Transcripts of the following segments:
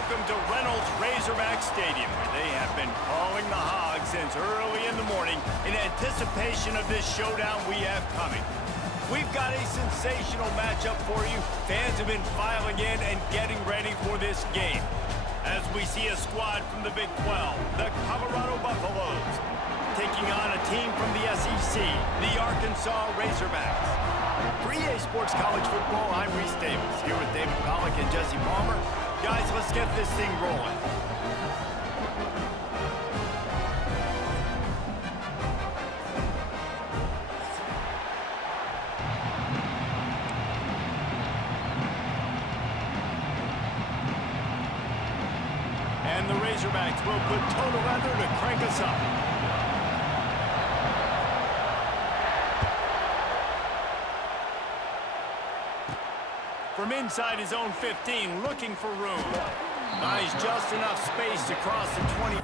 welcome to Reynolds Razorback Stadium, where they have been calling the Hogs since early in the morning in anticipation of this showdown we have coming. We've got a sensational matchup for you. Fans have been filing in and getting ready for this game. As we see a squad from the Big 12, the Colorado Buffaloes, taking on a team from the SEC, the Arkansas Razorbacks. For EA Sports College Football, I'm Reese Davis, here with David Pollack and Jesse Palmer. Guys, let's get this thing rolling. And the Razorbacks will put total weather to crank us up. From inside his own 15, looking for room. Nice, just enough space to cross the 20.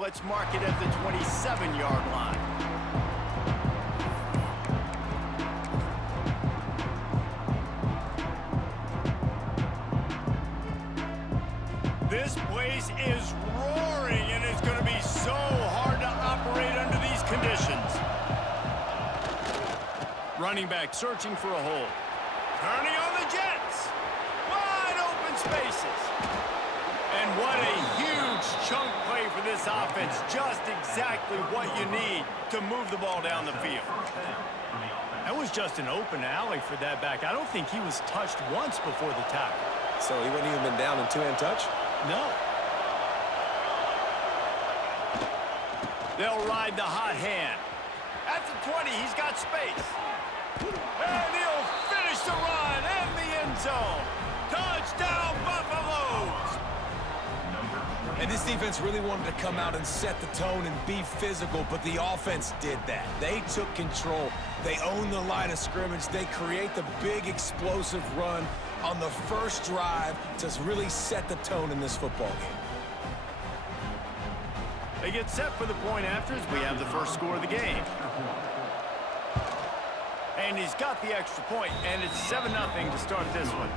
Let's mark it at the 27-yard line. This place is roaring, and it's going to be so hard to operate under these conditions. Running back searching for a hole. Turning on the Jets. Wide open spaces. And what a huge chunk play for this offense. Just exactly what you need to move the ball down the field. That was just an open alley for that back. I don't think he was touched once before the tackle. So he wouldn't even been down in two-hand touch? No. They'll ride the hot hand. At the 20, he's got space. And he'll finish the run in the end zone. Touchdown, Buffaloes! And this defense really wanted to come out and set the tone and be physical, but the offense did that. They took control. They owned the line of scrimmage. They create the big explosive run on the first drive to really set the tone in this football game. They get set for the point after as we have the first score of the game. And he's got the extra point, and it's 7-0 to start this one.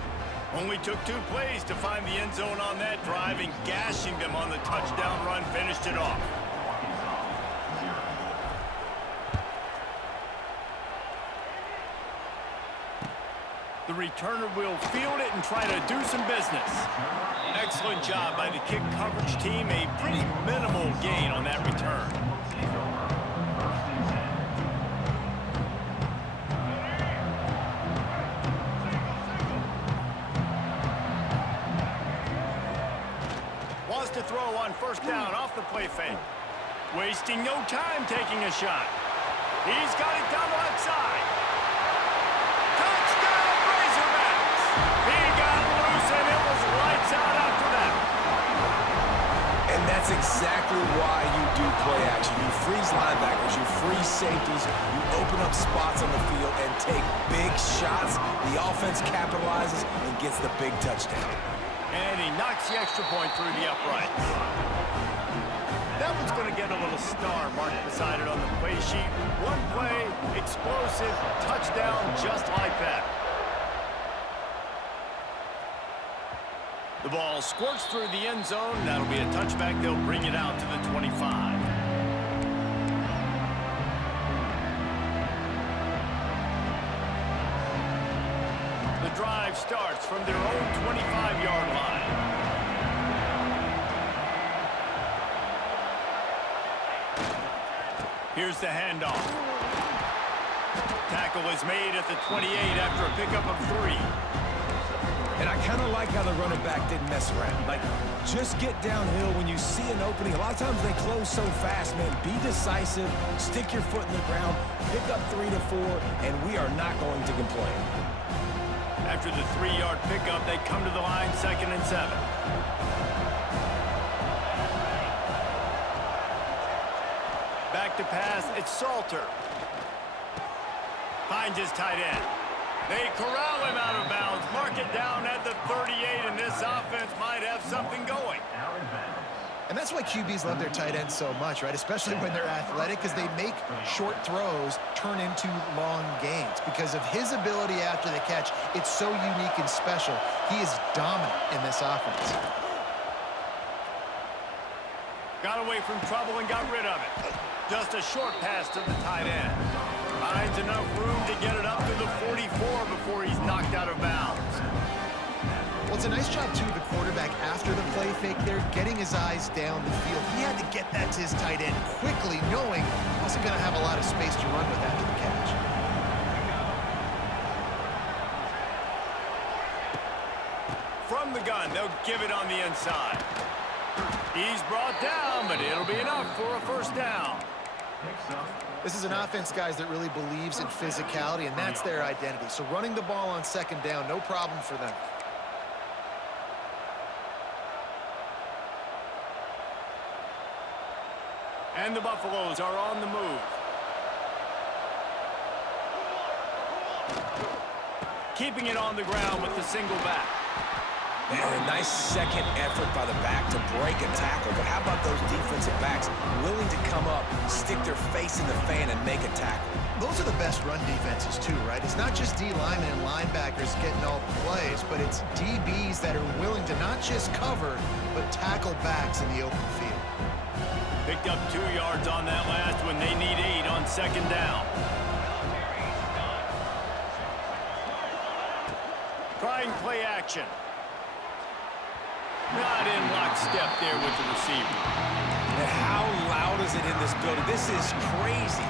Only took 2 plays to find the end zone on that drive, and gashing them on the touchdown run finished it off. The returner will field it and try to do some business. Excellent job by the kick coverage team. A pretty minimal gain on that return. To throw on first down off the play fake. Wasting no time taking a shot. He's got it down the left side. Touchdown, Razorbacks! He got loose and it was lights out after that. And that's exactly why you do play action. You freeze linebackers, you freeze safeties, you open up spots on the field and take big shots. The offense capitalizes and gets the big touchdown. And he knocks the extra point through the uprights. That one's going to get a little star marked beside it on the play sheet. One play, explosive, touchdown just like that. The ball squirts through the end zone. That'll be a touchback. They'll bring it out to the 25. The drive starts from their own 25-yard line. Here's the handoff. Tackle is made at the 28 after a pickup of 3. And I kind of like how the running back didn't mess around. Like, just get downhill when you see an opening. A lot of times they close so fast, man. Be decisive, stick your foot in the ground, pick up 3 to 4, and we are not going to complain. After the 3-yard pickup, they come to the line, 2nd and 7. Back to pass, it's Salter. Finds his tight end. They corral him out of bounds, mark it down at the 38, and this offense might have something going. And that's why QBs love their tight ends so much, right? Especially when they're athletic, because they make short throws turn into long gains. Because of his ability after the catch, it's so unique and special. He is dominant in this offense. Got away from trouble and got rid of it. Just a short pass to the tight end. Finds enough room to get it up to the 44 before he's knocked out of bounds. Well, it's a nice job, too, the quarterback, after the play fake there, getting his eyes down the field. He had to get that to his tight end quickly, knowing he wasn't going to have a lot of space to run with after the catch. From the gun, they'll give it on the inside. He's brought down, but it'll be enough for a first down. This is an offense, guys, that really believes in physicality, and that's their identity. So running the ball on 2nd down, no problem for them. And the Buffaloes are on the move. Keeping it on the ground with the single back. And a nice second effort by the back to break a tackle. But how about those defensive backs willing to come up, stick their face in the fan, and make a tackle? Those are the best run defenses, too, right? It's not just D linemen and linebackers getting all the plays, but it's DBs that are willing to not just cover, but tackle backs in the open field. Picked up 2 yards on that last one. They need 8 on 2nd down. Trying play action. Not in lockstep there with the receiver. And how loud is it in this building? This is crazy.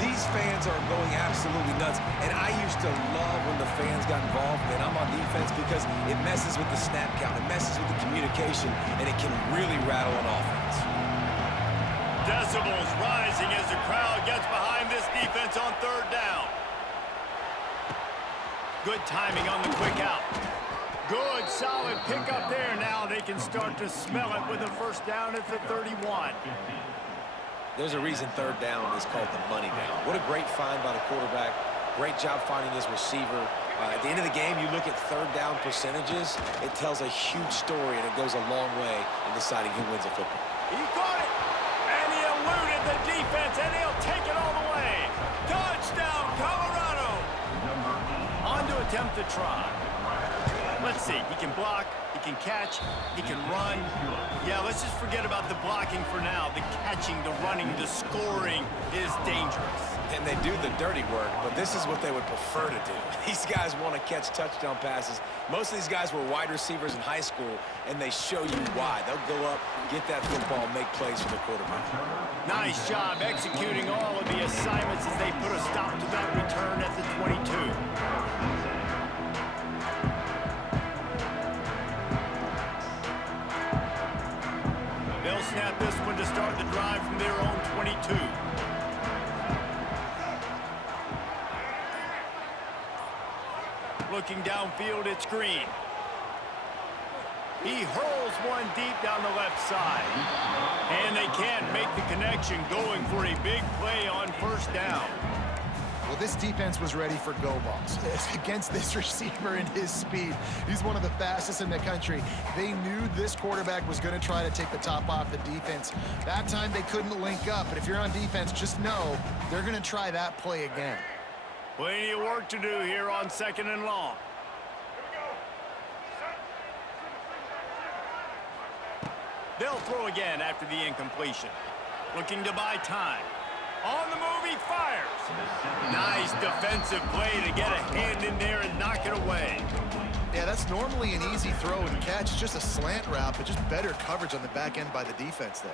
These fans are going absolutely nuts. And I used to love when the fans got involved, and I'm on defense, because it messes with the snap count, it messes with the communication, and it can really rattle an offense. Decibels rising as the crowd gets behind this defense on 3rd down. Good timing on the quick out. Good, solid pickup there. Now they can start to smell it with a first down at the 31. There's a reason 3rd down is called the money down. What a great find by the quarterback. Great job finding his receiver. At the end of the game, you look at 3rd down percentages. It tells a huge story, and it goes a long way in deciding who wins a football. He got it, and he eluded the defense, and he'll take it all the way. Touchdown, Colorado. On to attempt the try. Let's see, he can block, he can catch, he can run. Yeah, let's just forget about the blocking for now. The catching, the running, the scoring is dangerous. And they do the dirty work, but this is what they would prefer to do. These guys want to catch touchdown passes. Most of these guys were wide receivers in high school, and they show you why. They'll go up, get that football, make plays for the quarterback. Nice job executing all of the assignments as they put a stop to that return at the 22. They'll snap this one to start the drive from their own 22. Looking downfield, it's Green. He hurls one deep down the left side. And they can't make the connection, going for a big play on first down. Well, this defense was ready for go balls. Against this receiver and his speed, he's one of the fastest in the country. They knew this quarterback was going to try to take the top off the defense. That time they couldn't link up, but if you're on defense, just know they're going to try that play again. Plenty of work to do here on 2nd and long. They'll throw again after the incompletion. Looking to buy time. On the move, he fires. Nice defensive play to get a hand in there and knock it away. Yeah, that's normally an easy throw and catch. It's just a slant route, but just better coverage on the back end by the defense there.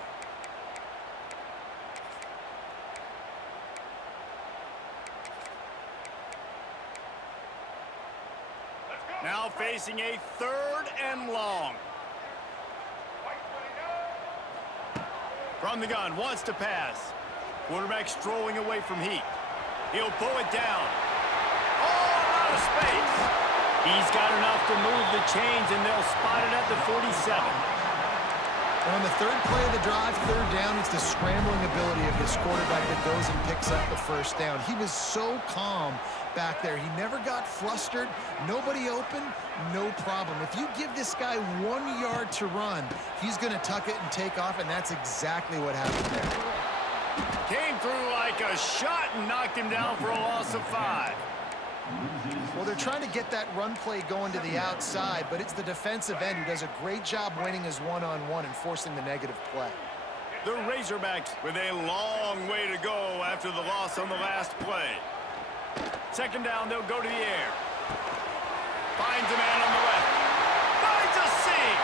Now facing a 3rd and long. From the gun, wants to pass. Quarterback strolling away from heat. He'll pull it down. All out of space. He's got enough to move the chains, and they'll spot it at the 47. On the 3rd play of the drive, 3rd down, it's the scrambling ability of this quarterback that goes and picks up the first down. He was so calm back there. He never got flustered. Nobody open, no problem. If you give this guy 1 yard to run, he's going to tuck it and take off, and that's exactly what happened there. Came through like a shot and knocked him down for a loss of 5. Well, they're trying to get that run play going to the outside, but it's the defensive end who does a great job winning his one-on-one and forcing the negative play. The Razorbacks with a long way to go after the loss on the last play. 2nd down, they'll go to the air. Finds a man on the left. Finds a seam.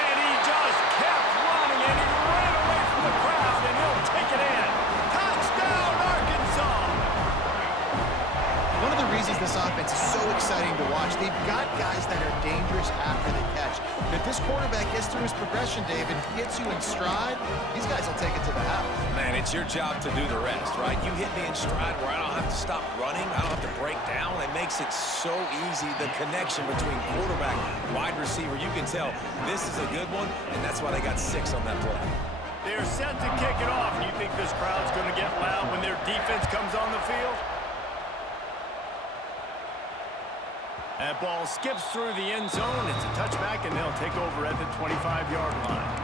And he just kept running, and he ran away from the crowd, and he'll take it in. Touchdown, Arkansas! One of the reasons this offense is so exciting to watch, they've got guys that are dangerous after the catch. But if this quarterback gets through his progression, David, hits you in stride, these guys will take it to the house. Man, it's your job to do the rest, right? You hit me in stride where I don't have to stop running. I don't have to break down. It makes it so easy. The connection between quarterback, wide receiver, you can tell this is a good one, and that's why they got 6 on that play. They're set to kick it off. You think this crowd's going to get loud when their defense comes on the field? That ball skips through the end zone. It's a touchback, and they'll take over at the 25-yard line.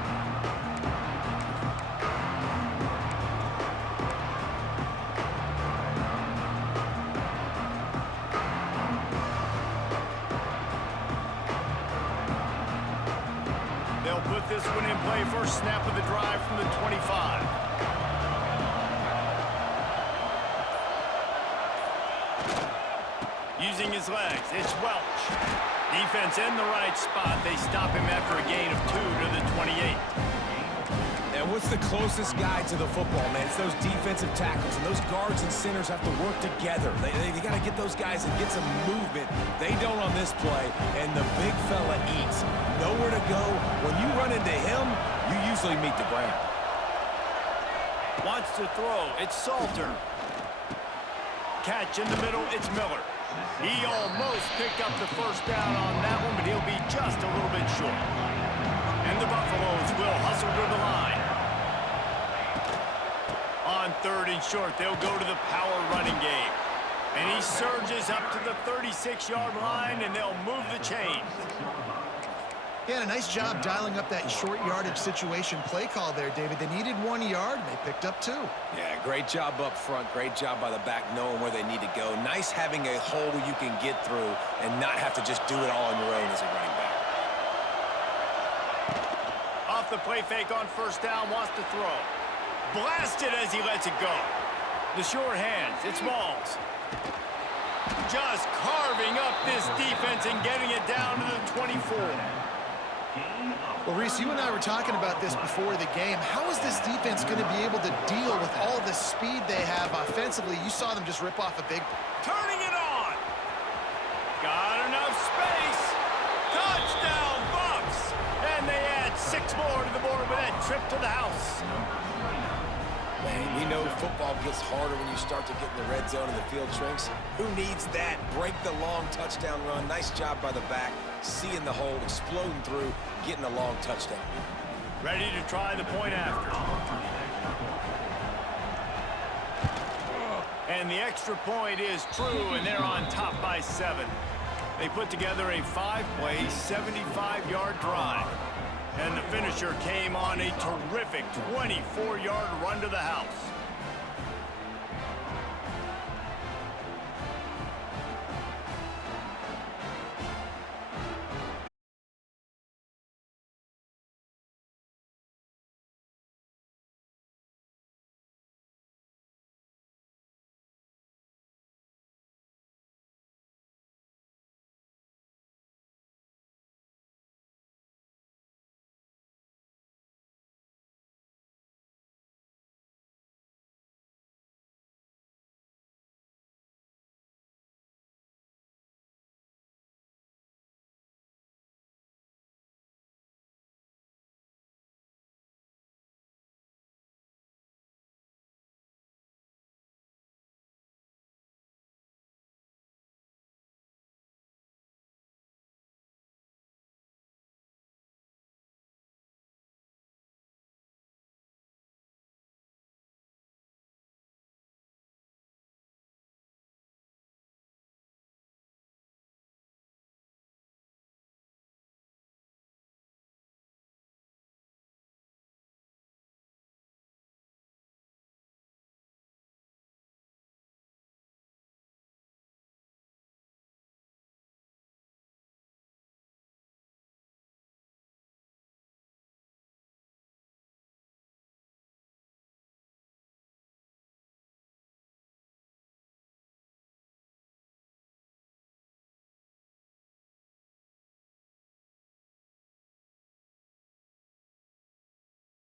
They'll put this one in play. First snap of the drive from the 25. Using his legs, it's Welch. Defense in the right spot. They stop him after a gain of 2 to the 28. And what's the closest guy to the football, man? It's those defensive tackles, and those guards and centers have to work together. They got to get those guys and get some movement. They don't on this play, and the big fella eats. Nowhere to go. When you run into him, you usually meet the ground. Wants to throw. It's Salter. Catch in the middle. It's Miller. He almost picked up the first down on that one, but he'll be just a little bit short. And the Buffaloes will hustle to the line. On 3rd and short, they'll go to the power running game. And he surges up to the 36-yard line, and they'll move the chains. Yeah, a nice job dialing up that short yardage situation play call there, David. They needed 1 yard, and they picked up 2. Yeah, great job up front. Great job by the back knowing where they need to go. Nice having a hole you can get through and not have to just do it all on your own as a running back. Off the play fake on first down, wants to throw. Blasted as he lets it go. The short hands, it's Malls. Just carving up this defense and getting it down to the 24. Well, Reese, you and I were talking about this before the game. How is this defense going to be able to deal with all the speed they have offensively? You saw them just rip off a big... Turning it on. Got enough space. Touchdown, Bucks. And they add 6 more to the board with that trip to the house. Man, we know football gets harder when you start to get in the red zone and the field shrinks. Who needs that? Break the long touchdown run. Nice job by the back. seeing the hole, exploding through, getting a long touchdown. Ready to try the point after. And the extra point is true, and they're on top by 7. They put together a 5-play, 75-yard drive. And the finisher came on a terrific 24-yard run to the house.